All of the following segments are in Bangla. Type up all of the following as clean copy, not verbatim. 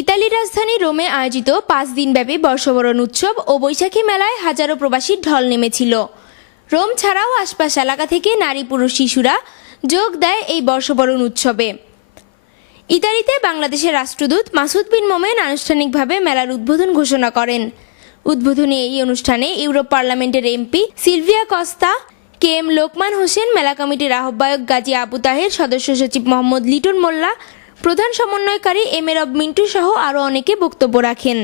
ইতালির রাজধানী রোমে আয়োজিত 5 দিনব্যাপী বর্ষবরণ উৎসব ও বৈশাখী মেলায় হাজারো প্রবাসীর ঢল নেমেছিল। রোম ছাড়াও আশপাশ এলাকা থেকে নারী পুরুষ শিশুরা যোগ দেয় এই বর্ষবরণ উৎসবে। ইতালিতে বাংলাদেশের রাষ্ট্রদূত মাসুদ বিন মোমেন আনুষ্ঠানিকভাবে মেলার উদ্বোধন ঘোষণা করেন। উদ্বোধনী এই অনুষ্ঠানে ইউরোপ পার্লামেন্টের MP Sylvia Costa, KM Lokman Hossain, মেলা কমিটির আহ্বায়ক গাজী আবু তাহের, সদস্য সচিব মোহাম্মদ লিটন মোল্লা, প্রধান সমন্বয়কারী এম এ রব মিন্টু সহ আরও অনেকে বক্তব্য রাখেন।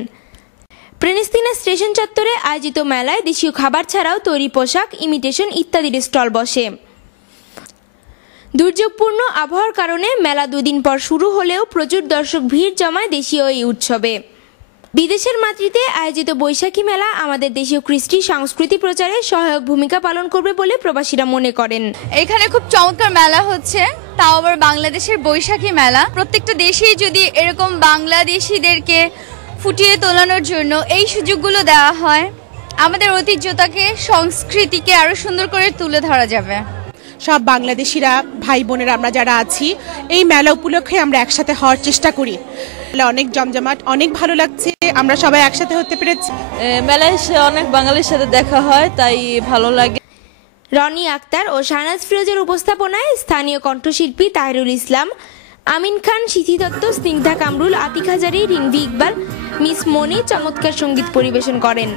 প্রেনেস্তিনা স্টেশন চত্বরে আয়োজিত মেলায় দেশীয় খাবার ছাড়াও তৈরি পোশাক, ইমিটেশন ইত্যাদির স্টল বসে। দুর্যোগপূর্ণ আবহাওয়ার কারণে মেলা 2 দিন পর শুরু হলেও প্রচুর দর্শক ভিড় জমায় দেশীয় এই উৎসবে। বিদেশের মাতৃতে আয়োজিত বৈশাখী মেলা আমাদের দেশীয় কৃষ্টি সংস্কৃতি প্রচারে সহায়ক ভূমিকা পালন করবে বলে প্রবাসীরা মনে করেন। এখানে খুব চমৎকার মেলা হচ্ছে, তাও আবার বাংলাদেশের বৈশাখী মেলা। প্রত্যেকটা দেশেই যদি এরকম বাংলাদেশিদেরকে ফুটিয়ে তোলানোর জন্য এই সুযোগগুলো দেওয়া হয়, আমাদের ঐতিহ্যতাকে, সংস্কৃতিকে আরো সুন্দর করে তুলে ধরা যাবে। সব বাংলাদেশিরা ভাই বোনেরা আমরা যারা আছি এই মেলা উপলক্ষে আমরা একসাথে হওয়ার চেষ্টা করি। অনেক জমজমাট, অনেক ভালো লাগছে, আমরা সবাই একসাথে হতে পেরেছি। মেলায় এসে অনেক বাঙালির সাথে দেখা হয়, তাই ভালো লাগে। রনি আক্তার ও শাহনাজ ফিরোজের উপস্থাপনায় স্থানীয় কণ্ঠশিল্পী তাহিরুল ইসলাম, আমিন খান, সিথি দত্ত, স্নিগ্ধা কামরুল, আতিক হাজারি, রিনভি ইকবাল, মিস মনি চমৎকার সঙ্গীত পরিবেশন করেন।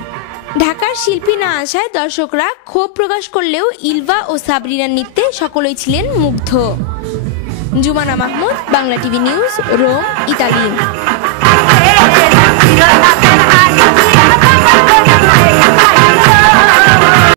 ঢাকার শিল্পী না আসায় দর্শকরা ক্ষোভ প্রকাশ করলেও ইলভা ও সাবরিনার নৃত্যে সকলেই ছিলেন মুগ্ধ। Jumana Mahmud, Bangla TV news, Rome, Italy.